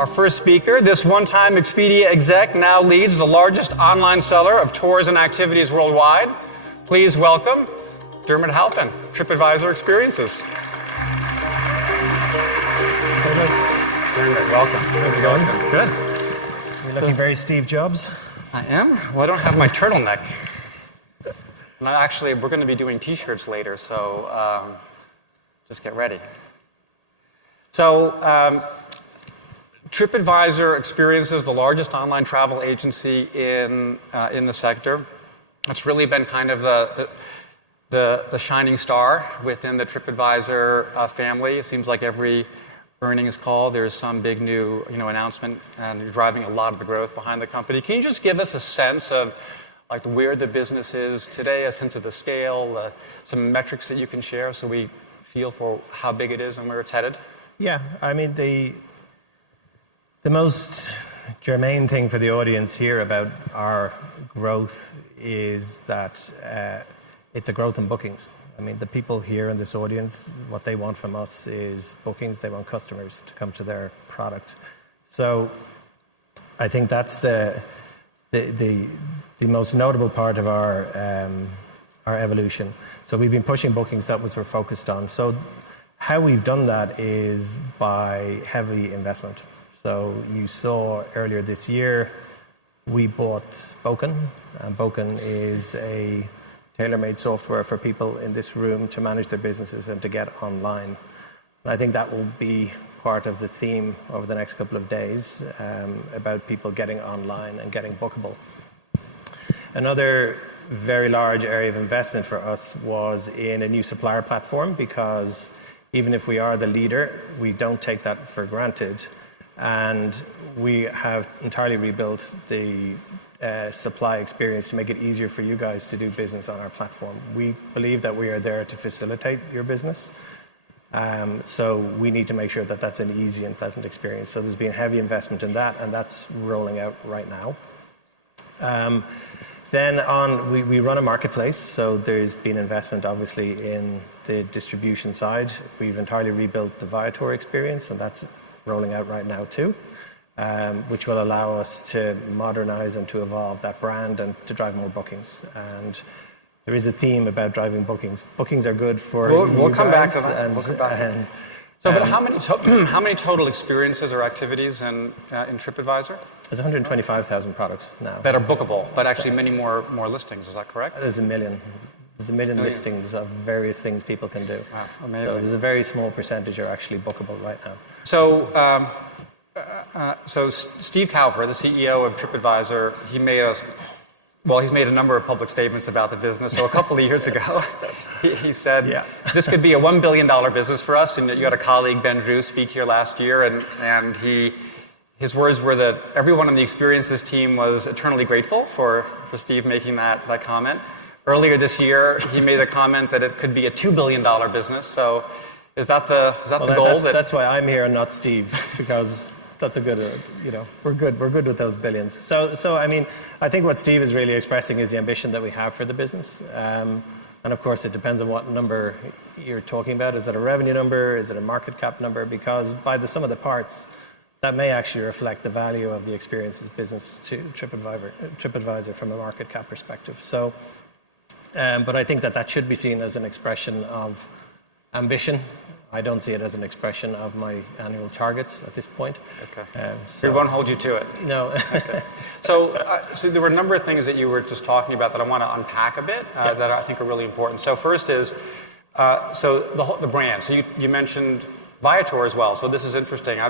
our first speaker. This one-time Expedia exec now leads the largest online seller of tours and activities worldwide. Please welcome Dermot Halpin, TripAdvisor Experiences. Dermot, welcome. How's it going? Good. You're looking very Steve Jobs. I am? Well, I don't have my turtleneck. And actually, we're going to be doing T-shirts later, so just get ready. So, TripAdvisor Experiences, the largest online travel agency in the sector. It's really been kind of the shining star within the TripAdvisor family. It seems like every earnings call, there's some big new announcement, and you're driving a lot of the growth behind the company. Can you just give us a sense of like where the business is today, a sense of the scale, some metrics that you can share so we feel for how big it is and where it's headed? Yeah, I mean, the most germane thing for the audience here about our growth is that it's a growth in bookings. I mean, the people here in this audience, what they want from us is bookings. They want customers to come to their product. So I think that's the most notable part of our evolution. So we've been pushing bookings. That was what we're focused on. So how we've done that is by heavy investment. So you saw earlier this year, we bought Bokan. Bokan is a tailor-made software for people in this room to manage their businesses and to get online. And I think that will be part of the theme over the next couple of days about people getting online and getting bookable. Another very large area of investment for us was in a new supplier platform, because even if we are the leader, we don't take that for granted. And we have entirely rebuilt the supply experience to make it easier for you guys to do business on our platform. We believe that we are there to facilitate your business. So we need to make sure that that's an easy and pleasant experience. So there's been heavy investment in that, and that's rolling out right now. Then we run a marketplace, so there's been investment obviously in the distribution side. We've entirely rebuilt the Viator experience, and that's rolling out right now too, which will allow us to modernize and to evolve that brand and to drive more bookings. And there is a theme about driving bookings. Bookings are good for we'll come back to that. We'll come back to that. So, but how many total experiences or activities in TripAdvisor? There's 125,000 products now that are bookable, but actually many more listings. Is that correct? There's a million. There's a million listings of various things people can do. Wow, amazing. So there's a very small percentage are actually bookable right now. So, Steve Kaufer, the CEO of TripAdvisor, he's made a number of public statements about the business. So a couple of years ago, he said, this could be a $1 billion business for us. And you had a colleague, Ben Drew, speak here last year, and his words were that everyone on the Experiences team was eternally grateful for Steve making that comment. Earlier this year, he made a comment that it could be a $2 billion business. So is that the goal? That's why I'm here and not Steve, because that's a good, we're good with those billions. So I mean, I think what Steve is really expressing is the ambition that we have for the business. And of course, it depends on what number you're talking about. Is it a revenue number? Is it a market cap number? Because by the sum of the parts, that may actually reflect the value of the Experiences business to TripAdvisor from a market cap perspective. So, but I think that should be seen as an expression of ambition. I don't see it as an expression of my annual targets at this point. Okay. We won't hold you to it. No. Okay. So there were a number of things that you were just talking about that I want to unpack a bit that I think are really important. So first is, the brand. So you mentioned Viator as well. So this is interesting.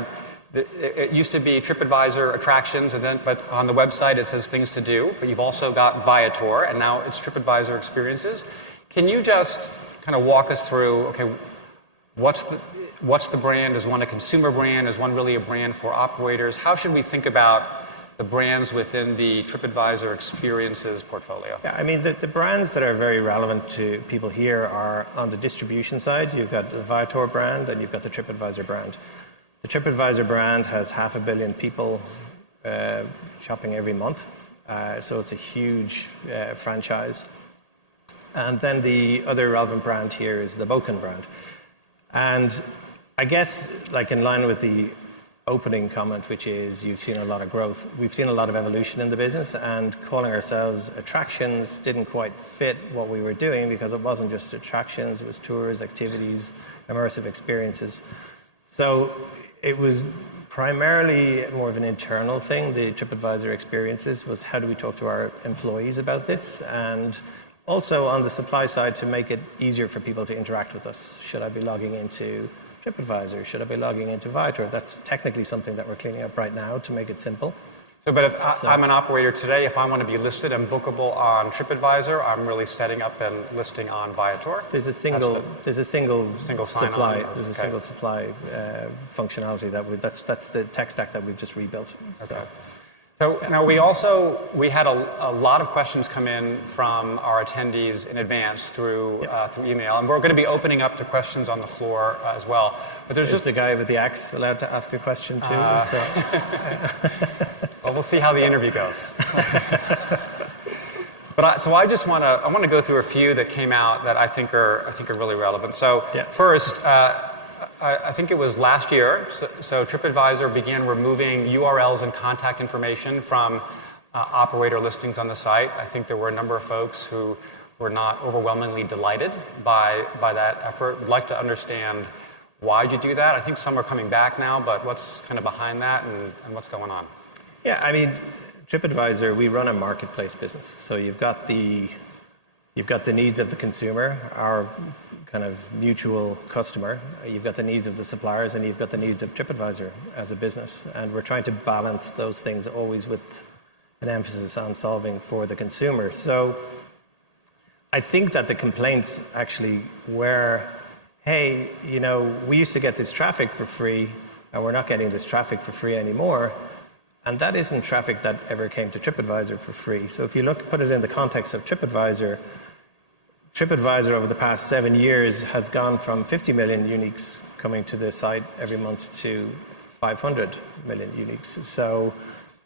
It used to be TripAdvisor Attractions, but on the website it says Things to Do. But you've also got Viator, and now it's TripAdvisor Experiences. Can you just kind of walk us through? Okay, what's the brand? Is one a consumer brand? Is one really a brand for operators? How should we think about the brands within the TripAdvisor Experiences portfolio? Yeah, I mean, the brands that are very relevant to people here are on the distribution side. You've got the Viator brand and you've got the TripAdvisor brand. The TripAdvisor brand has 500 million people shopping every month. So it's a huge franchise. And then the other relevant brand here is the Bokan brand. And I guess, like in line with the opening comment, which is you've seen a lot of growth. We've seen a lot of evolution in the business, and calling ourselves attractions didn't quite fit what we were doing because it wasn't just attractions, it was tours, activities, immersive experiences. So it was primarily more of an internal thing. The TripAdvisor experiences was how do we talk to our employees about this, and also on the supply side to make it easier for people to interact with us. Should I be logging into TripAdvisor? Should I be logging into Viator? That's technically something that we're cleaning up right now to make it simple. So, but if I'm an operator today, if I want to be listed and bookable on TripAdvisor, I'm really setting up and listing on Viator. There's a single supply. There's a single supply functionality that's the tech stack that we've just rebuilt. Okay. So now we had a lot of questions come in from our attendees in advance through email, and we're going to be opening up to questions on the floor as well. But there's just the guy with the axe allowed to ask a question too. Well, we'll see how the interview goes. But I just want to go through a few that came out that I think are really relevant. So first. I think it was last year, so TripAdvisor began removing URLs and contact information from operator listings on the site. I think there were a number of folks who were not overwhelmingly delighted by that effort. Would like to understand why did you do that? I think some are coming back now, but what's kind of behind that and what's going on? Yeah, I mean, TripAdvisor, we run a marketplace business. So you've got the needs of the consumer, our kind of mutual customer. You've got the needs of the suppliers, and you've got the needs of TripAdvisor as a business. And we're trying to balance those things always with an emphasis on solving for the consumer. So I think that the complaints actually were, hey, we used to get this traffic for free, and we're not getting this traffic for free anymore. And that isn't traffic that ever came to TripAdvisor for free. So if you put it in the context of TripAdvisor over the past 7 years has gone from 50 million uniques coming to the site every month to 500 million uniques. So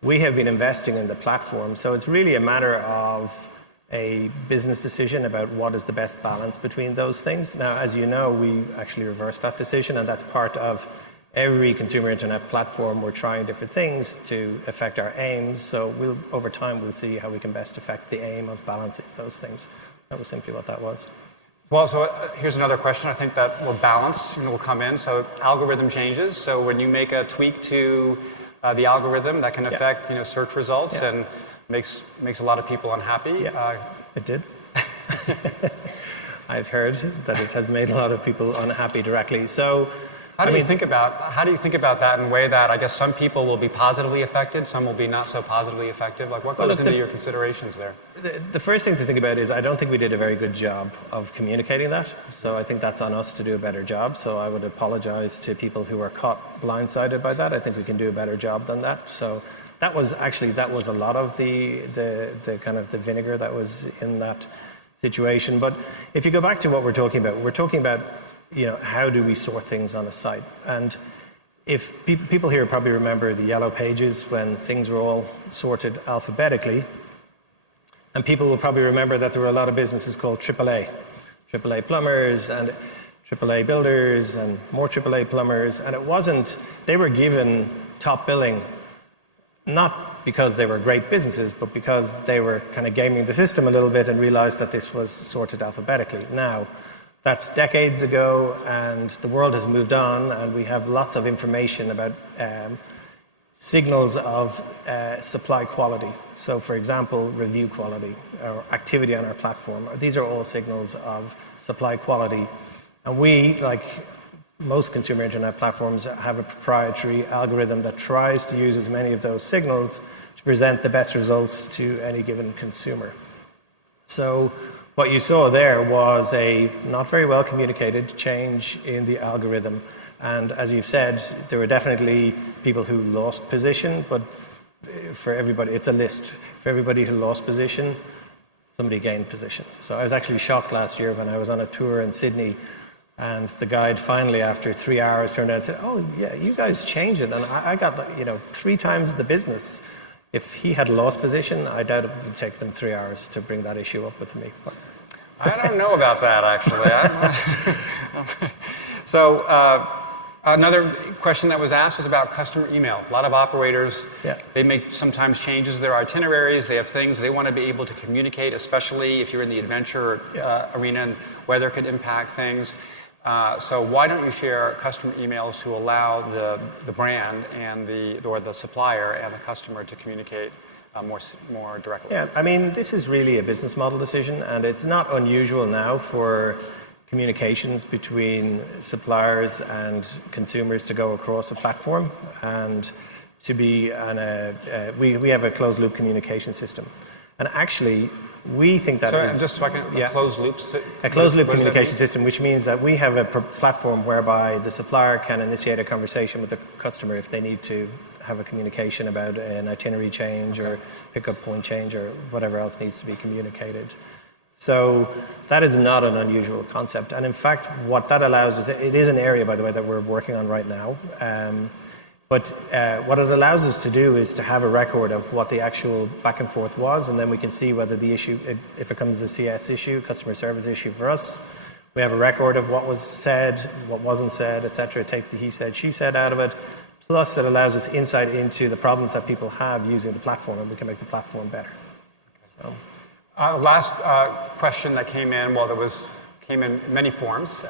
we have been investing in the platform. So it's really a matter of a business decision about what is the best balance between those things. Now, as you know, we actually reversed that decision, and that's part of every consumer internet platform. We're trying different things to affect our aims. So over time, we'll see how we can best affect the aim of balancing those things. That was simply what that was. Well, so here's another question. I think that balance will come in. So algorithm changes. So when you make a tweak to the algorithm, that can affect search results and makes a lot of people unhappy. Yeah, it did. I've heard that it has made a lot of people unhappy directly. So how do you think about that in a way that I guess some people will be positively affected, some will be not so positively affected? Like what goes into your considerations there? The first thing to think about is I don't think we did a very good job of communicating that. So I think that's on us to do a better job. So I would apologize to people who were caught blindsided by that. I think we can do a better job than that. So that was a lot of the kind of the vinegar that was in that situation. But if you go back to what we're talking about how do we sort things on a site? And if people here probably remember the yellow pages when things were all sorted alphabetically, and people will probably remember that there were a lot of businesses called AAA plumbers and AAA builders and more AAA plumbers, and they were given top billing, not because they were great businesses, but because they were kind of gaming the system a little bit and realized that this was sorted alphabetically. Now, that's decades ago, and the world has moved on, and we have lots of information about signals of supply quality. So, for example, review quality or activity on our platform. These are all signals of supply quality. And we, like most consumer internet platforms, have a proprietary algorithm that tries to use as many of those signals to present the best results to any given consumer. So what you saw there was a not very well communicated change in the algorithm. And as you've said, there were definitely people who lost position, but for everybody, it's a list. For everybody who lost position, somebody gained position. So I was actually shocked last year when I was on a tour in Sydney, and the guide finally, after 3 hours, turned out and said, "Oh, yeah, you guys changed it, and I got 3 times the business." If he had lost position, I doubt it would take them 3 hours to bring that issue up with me. But I don't know about that, actually. So Another question that was asked was about customer email. A lot of operators, Yeah. they make sometimes changes to their itineraries. They have things they want to be able to communicate, especially if you're in the adventure arena and weather could impact things. So why don't you share customer emails to allow the brand and the supplier and the customer to communicate more directly? Yeah, I mean, this is really a business model decision, and it's not unusual now for communications between suppliers and consumers to go across a platform and to be on we have a closed loop communication system. And actually, we think that just so I can, closed loops? A closed loop communication system, which means that we have a platform whereby the supplier can initiate a conversation with the customer if they need to have a communication about an itinerary change or pickup point change or whatever else needs to be communicated. So that is not an unusual concept. And in fact, what that allows is, it is an area, by the way, that we're working on right now. But what it allows us to do is to have a record of what the actual back and forth was, and then we can see whether the issue, if it comes to a CS issue, customer service issue for us, we have a record of what was said, what wasn't said, etc. It takes the he said, she said out of it. Plus, it allows us insight into the problems that people have using the platform, and we can make the platform better. So. Last question that came in, came in many forms,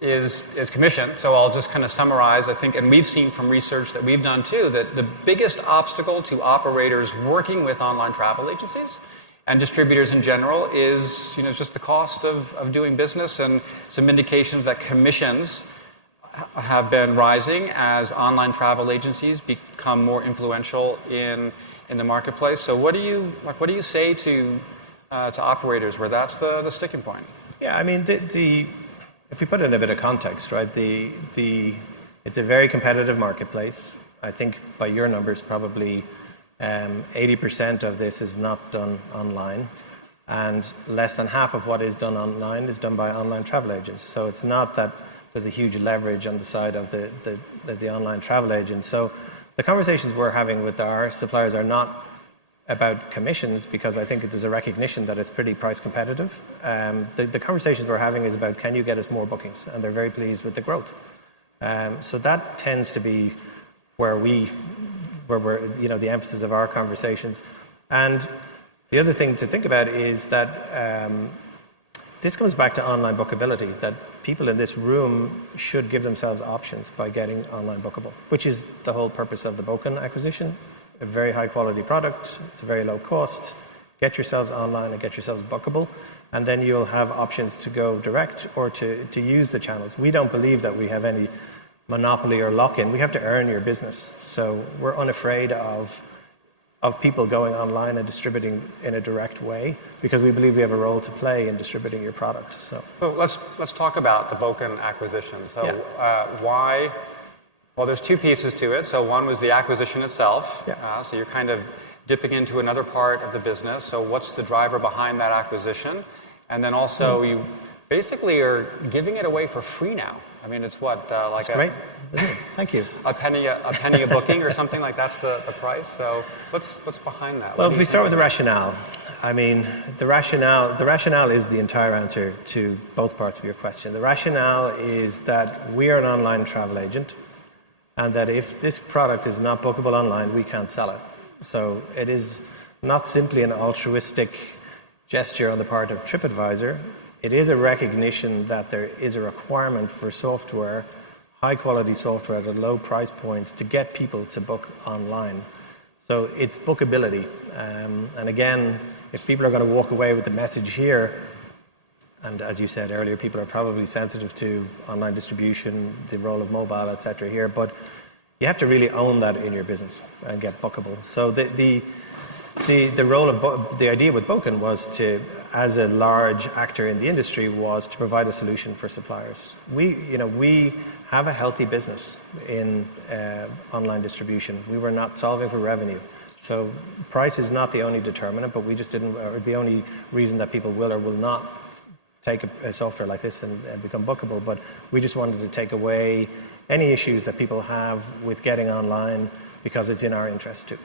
is commission. So I'll just kind of summarize, I think, and we've seen from research that we've done too, that the biggest obstacle to operators working with online travel agencies and distributors in general is, just the cost of doing business, and some indications that commissions have been rising as online travel agencies become more influential in the marketplace. So what do you say to operators where that's the sticking point? Yeah, I mean, if we put it in a bit of context, right? It's a very competitive marketplace. I think by your numbers, probably 80% of this is not done online, and less than half of what is done online is done by online travel agents. So it's not that there's a huge leverage on the side of the online travel agent. So the conversations we're having with our suppliers are not about commissions, because I think there's a recognition that it's pretty price competitive. The conversations we're having is about, can you get us more bookings? And they're very pleased with the growth. So that tends to be where we're, the emphasis of our conversations. And the other thing to think about is that this comes back to online bookability, that people in this room should give themselves options by getting online bookable, which is the whole purpose of the Bokan acquisition. A very high quality product, it's a very low cost. Get yourselves online and get yourselves bookable, and then you'll have options to go direct or to use the channels. We don't believe that we have any monopoly or lock-in. We have to earn your business. So we're unafraid of people going online and distributing in a direct way, because we believe we have a role to play in distributing your product. So let's talk about the Bokan acquisition. So why? Well, there's two pieces to it. So one was the acquisition itself. Yeah. So you're kind of dipping into another part of the business. So what's the driver behind that acquisition? And then also you basically are giving it away for free now. I mean, it's what like that's great. Thank you. a penny a booking or something like that's the price. So what's behind that? Well, if we start with the rationale, I mean, the rationale is the entire answer to both parts of your question. The rationale is that we are an online travel agent, and that if this product is not bookable online, we can't sell it. So it is not simply an altruistic gesture on the part of TripAdvisor. It is a recognition that there is a requirement for software, high quality software at a low price point, to get people to book online. So it's bookability. And again, if people are going to walk away with the message here, and as you said earlier, people are probably sensitive to online distribution, the role of mobile, etc. here, but you have to really own that in your business and get bookable. So the role of the idea with Bokan was to, as a large actor in the industry, was to provide a solution for suppliers. We have a healthy business in online distribution. We were not solving for revenue. So price is not the only determinant, but we just didn't, or the only reason that people will or will not take a software like this and become bookable. But we just wanted to take away any issues that people have with getting online, because it's in our interest too.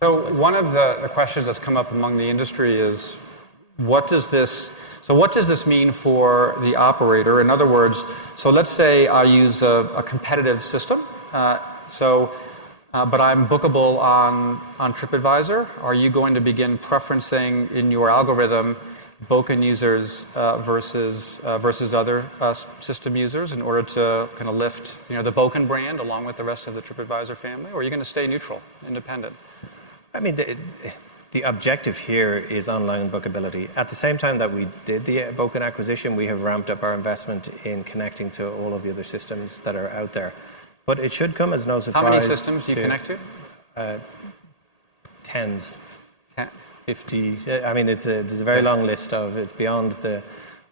So one of the questions that's come up among the industry is, what does this So what does this mean for the operator? In other words, so let's say I use a competitive system, but I'm bookable on TripAdvisor. Are you going to begin preferencing in your algorithm Bokan users versus other system users in order to kind of lift the Bokan brand along with the rest of the TripAdvisor family? Or are you going to stay neutral, independent? I mean, the objective here is online bookability. At the same time that we did the Bokan acquisition, we have ramped up our investment in connecting to all of the other systems that are out there. But it should come as no surprise. How many systems do you connect to? Tens. 10. 50. I mean, there's a very long list of, it's beyond the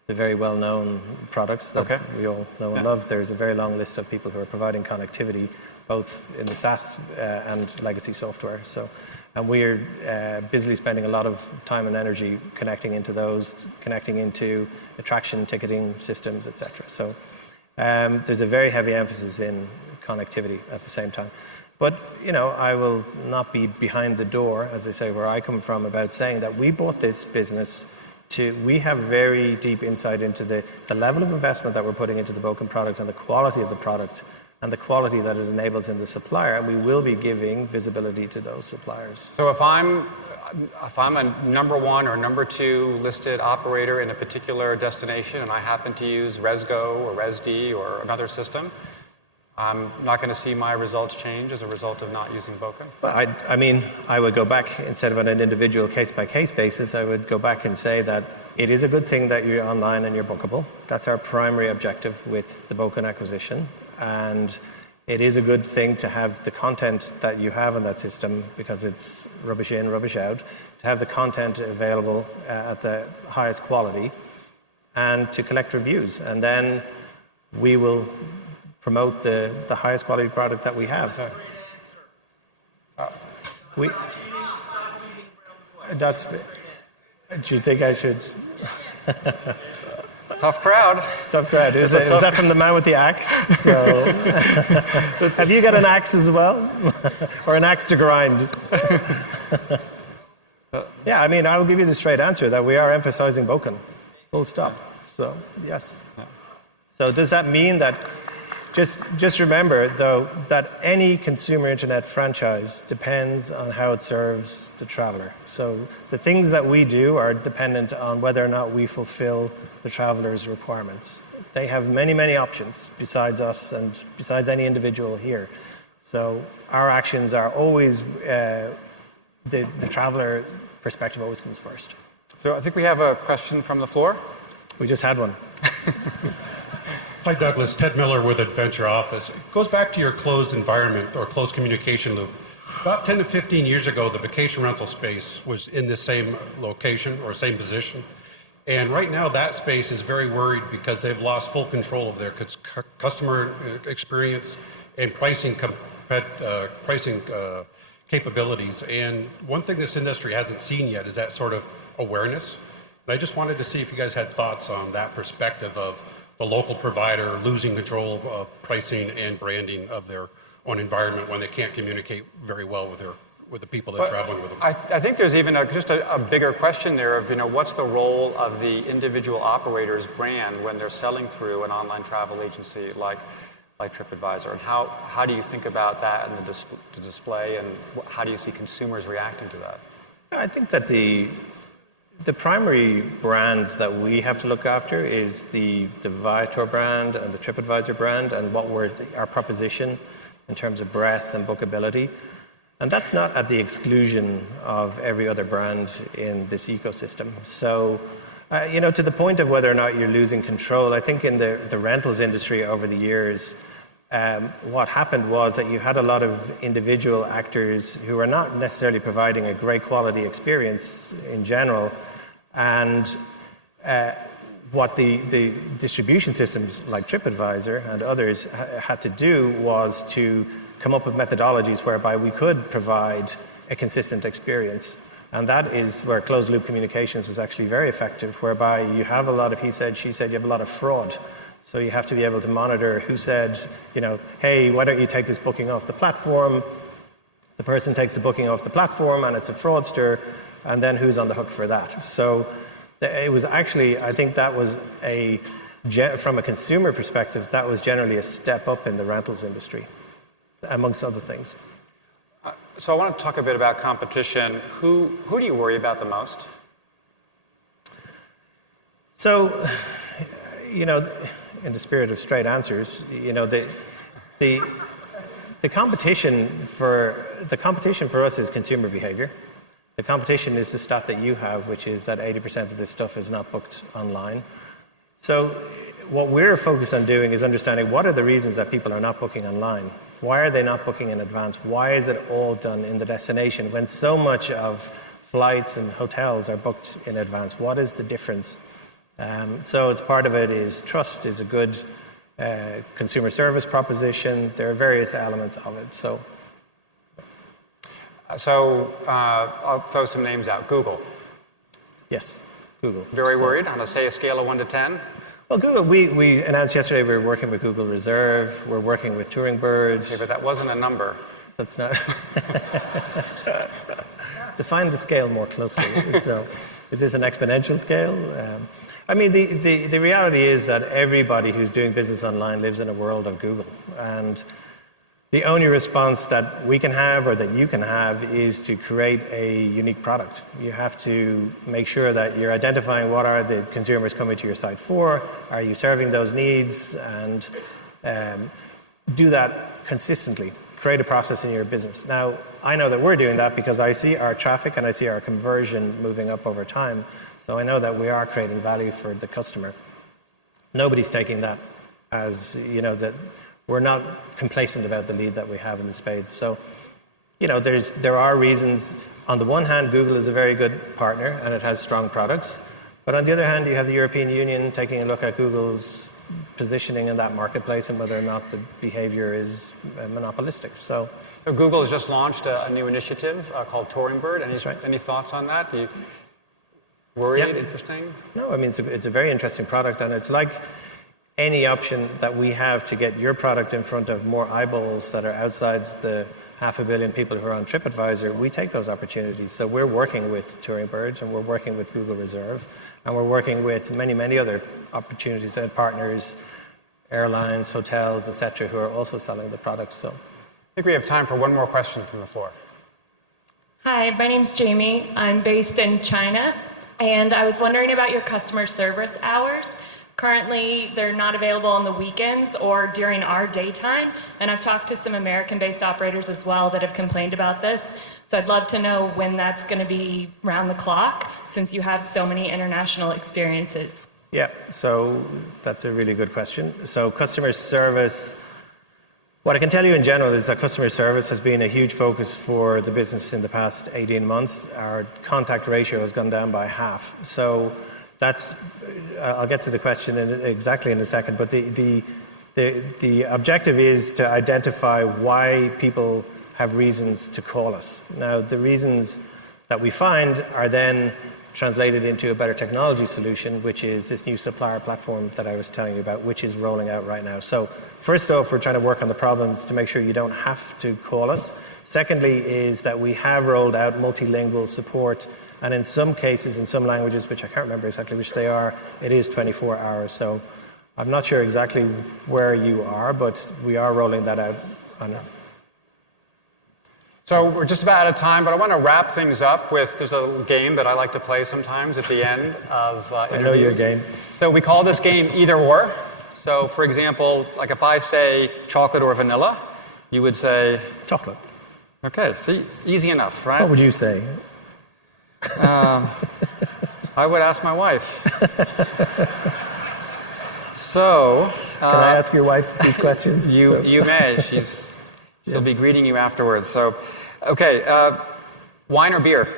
very well-known products that we all know and love. There's a very long list of people who are providing connectivity, both in the SaaS and legacy software. And we're busily spending a lot of time and energy connecting into those, connecting into attraction ticketing systems, etc. So there's a very heavy emphasis in connectivity at the same time. But, I will not be behind the door, as they say, where I come from, about saying that we bought this business we have very deep insight into the level of investment that we're putting into the Bokan product and the quality of the product and the quality that it enables in the supplier, and we will be giving visibility to those suppliers. So if I'm a number 1 or number 2 listed operator in a particular destination and I happen to use ResGo or ResD or another system, I'm not going to see my results change as a result of not using Bokan? Well, I mean, I would go back, instead of on an individual case-by-case basis, I would go back and say that it is a good thing that you're online and you're bookable. That's our primary objective with the Bokan acquisition. And it is a good thing to have the content that you have in that system, because it's rubbish in, rubbish out, to have the content available at the highest quality and to collect reviews. And then we will promote the highest quality product that we have. Do you think I should? Tough crowd. Tough crowd. Was that from the man with the axe? So, have you got an axe as well? Or an axe to grind? Yeah, I mean, I will give you the straight answer that we are emphasizing Bokan. Full stop. So, yes. Yeah. So does that mean that, just remember, though, that any consumer internet franchise depends on how it serves the traveler. So the things that we do are dependent on whether or not we fulfill the traveler's requirements. They have many, many options besides us and besides any individual here. So our actions are always, the traveler perspective always comes first. So I think we have a question from the floor. We just had one. Hi, Douglas. Ted Miller with Adventure Office. It goes back to your closed environment or closed communication loop. About 10 to 15 years ago, the vacation rental space was in the same location or same position. And right now, that space is very worried because they've lost full control of their customer experience and pricing capabilities. And one thing this industry hasn't seen yet is that sort of awareness. And I just wanted to see if you guys had thoughts on that perspective of the local provider losing control of pricing and branding of their own environment when they can't communicate very well with the people that are traveling with them. I think there's even just a bigger question there of, what's the role of the individual operator's brand when they're selling through an online travel agency like TripAdvisor, and how do you think about that and the display, and how do you see consumers reacting to that? I think that the primary brand that we have to look after is the Viator brand and the TripAdvisor brand, and our proposition in terms of breadth and bookability. And that's not at the exclusion of every other brand in this ecosystem. So, to the point of whether or not you're losing control, I think in the rentals industry over the years, what happened was that you had a lot of individual actors who are not necessarily providing a great quality experience in general. And what the distribution systems like TripAdvisor and others had to do was to come up with methodologies whereby we could provide a consistent experience. And that is where closed loop communications was actually very effective, whereby you have a lot of he said, she said, you have a lot of fraud. So you have to be able to monitor who said, hey, why don't you take this booking off the platform? The person takes the booking off the platform and it's a fraudster, and then who's on the hook for that? So It was actually, I think that was from a consumer perspective, that was generally a step up in the rentals industry, amongst other things. So I want to talk a bit about competition. Who do you worry about the most? So, in the spirit of straight answers, the competition for us is consumer behavior. The competition is the stat that you have, which is that 80% of this stuff is not booked online. So what we're focused on doing is understanding what are the reasons that people are not booking online. Why are they not booking in advance? Why is it all done in the destination when so much of flights and hotels are booked in advance? What is the difference? So it's part of it is trust is a good consumer service proposition. There are various elements of it. So I'll throw some names out. Google. Yes, Google. Very worried on a scale of 1 to 10? Well, Google, we announced yesterday we were working with Google Reserve. We're working with Touring Bird. Okay, but that wasn't a number. That's not. Define the scale more closely. So, is this an exponential scale? The reality is that everybody who's doing business online lives in a world of Google. And the only response that we can have or that you can have is to create a unique product. You have to make sure that you're identifying what are the consumers coming to your site for, are you serving those needs, and do that consistently. Create a process in your business. Now, I know that we're doing that because I see our traffic and I see our conversion moving up over time. So I know that we are creating value for the customer. Nobody's taking that as, that we're not complacent about the lead that we have in the space. So, there are reasons. On the one hand, Google is a very good partner and it has strong products. But on the other hand, you have the European Union taking a look at Google's positioning in that marketplace and whether or not the behavior is monopolistic. So Google has just launched a new initiative called Touring Bird. Any thoughts on that? Do you worried? Interesting? No, it's a very interesting product, and it's like any option that we have to get your product in front of more eyeballs that are outside the 500 million people who are on TripAdvisor, we take those opportunities. So we're working with Touring Birds and we're working with Google Reserve and we're working with many, many other opportunities and partners, airlines, hotels, etc., who are also selling the product. So I think we have time for one more question from the floor. Hi, my name's Jamie. I'm based in China, and I was wondering about your customer service hours. Currently, they're not available on the weekends or during our daytime, and I've talked to some American-based operators as well that have complained about this. So I'd love to know when that's going to be round the clock, since you have so many international experiences. Yeah, so that's a really good question. So customer service, what I can tell you in general is that customer service has been a huge focus for the business in the past 18 months. Our contact ratio has gone down by half. So that's, I'll get to the question exactly in a second, but the objective is to identify why people have reasons to call us. Now, the reasons that we find are then translated into a better technology solution, which is this new supplier platform that I was telling you about, which is rolling out right now. So first off, we're trying to work on the problems to make sure you don't have to call us. Secondly is that we have rolled out multilingual support, and in some cases, in some languages, which I can't remember exactly which they are, it is 24 hours. So I'm not sure exactly where you are, but we are rolling that out. So we're just about out of time, but I want to wrap things up with, there's a game that I like to play sometimes at the end of interviews. I know your game. So we call this game either or. So for example, like if I say chocolate or vanilla, you would say? Chocolate. Okay, see, easy enough, right? What would you say? I would ask my wife. So. Can I ask your wife these questions? You may. She'll be greeting you afterwards. So, okay, wine or beer?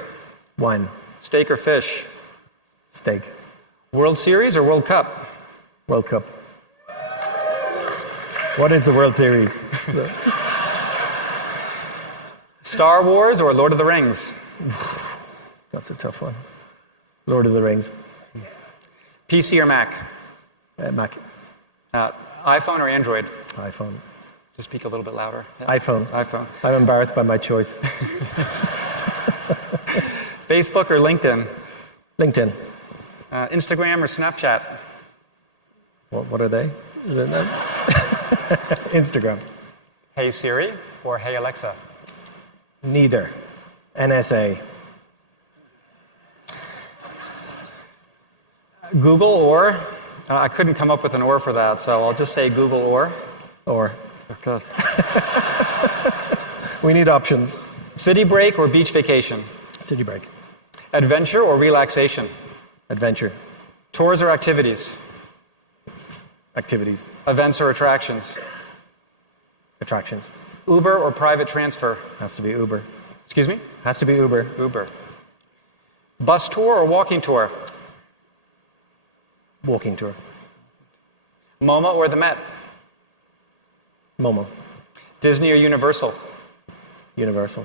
Wine. Steak or fish? Steak. World Series or World Cup? World Cup. What is the World Series? Star Wars or Lord of the Rings? That's a tough one. Lord of the Rings. PC or Mac? Mac. iPhone or Android? iPhone. Just speak a little bit louder. Yeah. iPhone. iPhone. I'm embarrassed by my choice. Facebook or LinkedIn? LinkedIn. Instagram or Snapchat? What are they? Is it not? Instagram. Hey Siri or Hey Alexa? Neither. NSA. Google or? I couldn't come up with an or for that, so I'll just say Google or. Or. Okay. We need options. City break or beach vacation? City break. Adventure or relaxation? Adventure. Tours or activities? Activities. Events or attractions? Attractions. Uber or private transfer? Has to be Uber. Excuse me? Has to be Uber. Uber. Bus tour or walking tour? Walking tour. MoMA or the Met? Momo. Disney or Universal? Universal.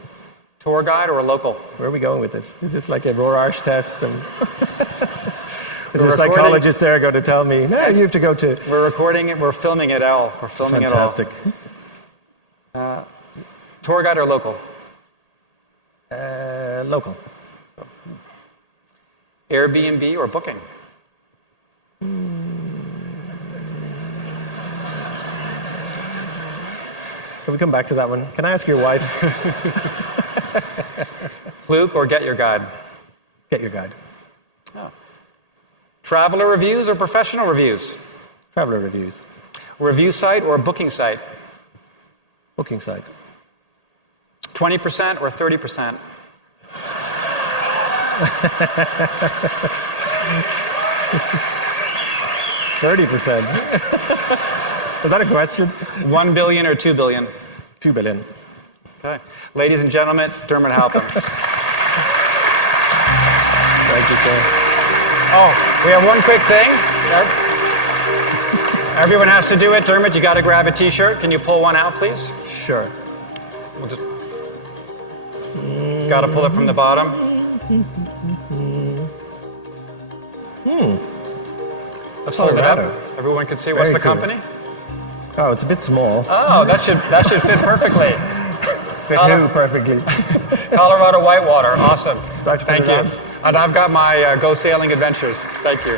Tour guide or a local? Where are we going with this? Is this like a Rorschach test? And is there a We're recording- psychologist there going to tell me, no, you have to go to... We're recording it, we're filming it all. We're filming Fantastic. it all. Tour guide or local? Local. Airbnb or booking? Can we come back to that one? Can I ask your wife? Fluke or get your guide? Get your guide. Traveler reviews or professional reviews? Traveler reviews. Review site or booking site? Booking site. 20% or 30%? 30%. Is that a question? 1 billion or 2 billion? 2 billion. Okay. Ladies and gentlemen, Dermot Halpin. Thank you, sir. Oh, we have one quick thing. Everyone has to do it. Dermot, you got to grab a t-shirt. Can you pull one out, please? Sure. We'll just... It's got to pull it from the bottom. Let's hold it up. Colorado. Everyone can see what's Very the cool. company. Oh, it's a bit small. Oh, that should fit perfectly. Fit who perfectly. Colorado Whitewater, awesome. Do I have to put Thank it you. on? And I've got my Go Sailing Adventures. Thank you.